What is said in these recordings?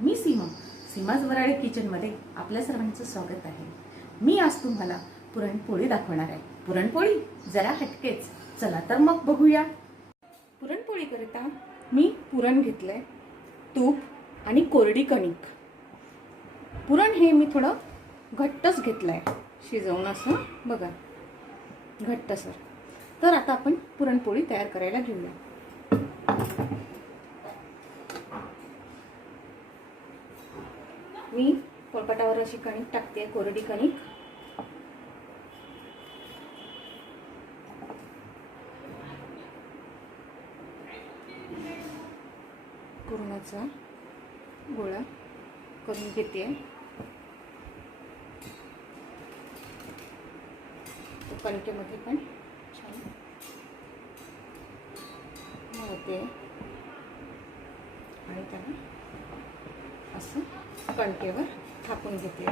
मी सीमाज वराळे किचनमध्ये आपल्या सर्वांचं स्वागत आहे। मी आज तुम्हाला पुरणपोळी दाखवणार आहे। पुरणपोळी जरा हटकेच, चला तर मग बघूया। पुरणपोळी करता मी पुरण घेतलंय, तूप आणि कोरडी कणिक। पुरण हे मी थोडं घट्टच घेतलंय, शिजवून असं बघा घट्टसर। तर आता आपण पुरणपोळी तयार करायला घेऊया। मी पोळपाटावर अशी कणिक टाकते, कोरडी कणिक। पुरणाचा गोळा करून घेते, तो कणकेमध्ये पण छान मळते आणि त्याला असं कणकेवर थापून घेते।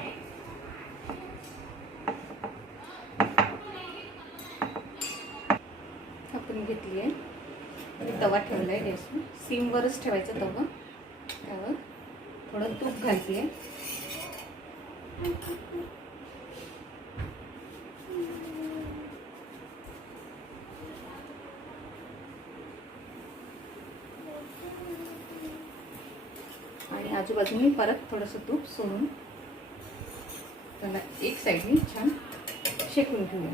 थापून घेतली आहे। तवा ठेवलाय गॅसवर, सीमवरच ठेवायचा तवा। त्यावर थोडं तूप घालते आणि आजूबाजूने परत थोडंसं तूप सोडून त्याला एक साईडने छान शेकून घेऊया।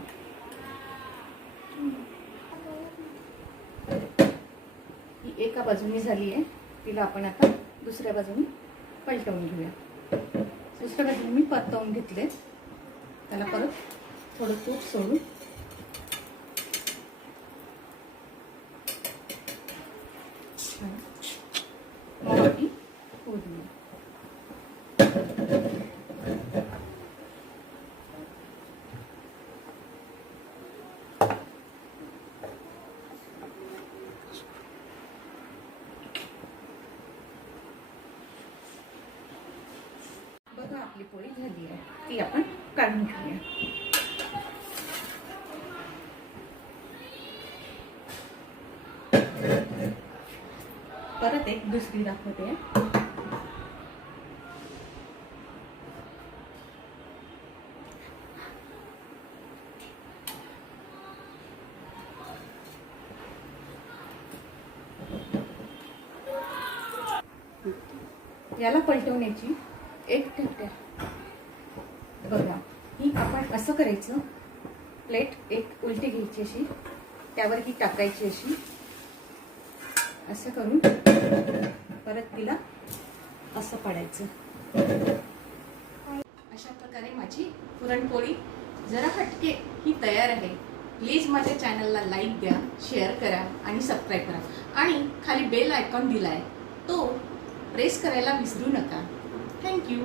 ही एका बाजूने झाली आहे, तिला आपण आता दुसऱ्या बाजूने पलटवून घेऊया। दुसऱ्या बाजूने मी परतवून घेतले, त्याला परत थोडं तूप सोडून मोहरी फोडली। बघा आपली पोळी झाली आहे, ती आपण काढून घेऊया। परत एक दुसरी दाखवते। याला पलटवण्याची एक टेक्निक बघा, ही आपण असं करायचं, प्लेट एक उलटी घ्यायची अशी, त्यावर ही टाकायची अशी, असं करून परत तिला असं पाडायचं। अशा प्रकारे माझी पुरणपोळी जरा हटके ही तयार आहे। प्लीज माझ्या चॅनलला लाईक द्या, शेअर करा आणि सबस्क्राईब करा, आणि खाली बेल आयकॉन दिलाय तो प्रेस करायला विसरू नका। थँक्यू।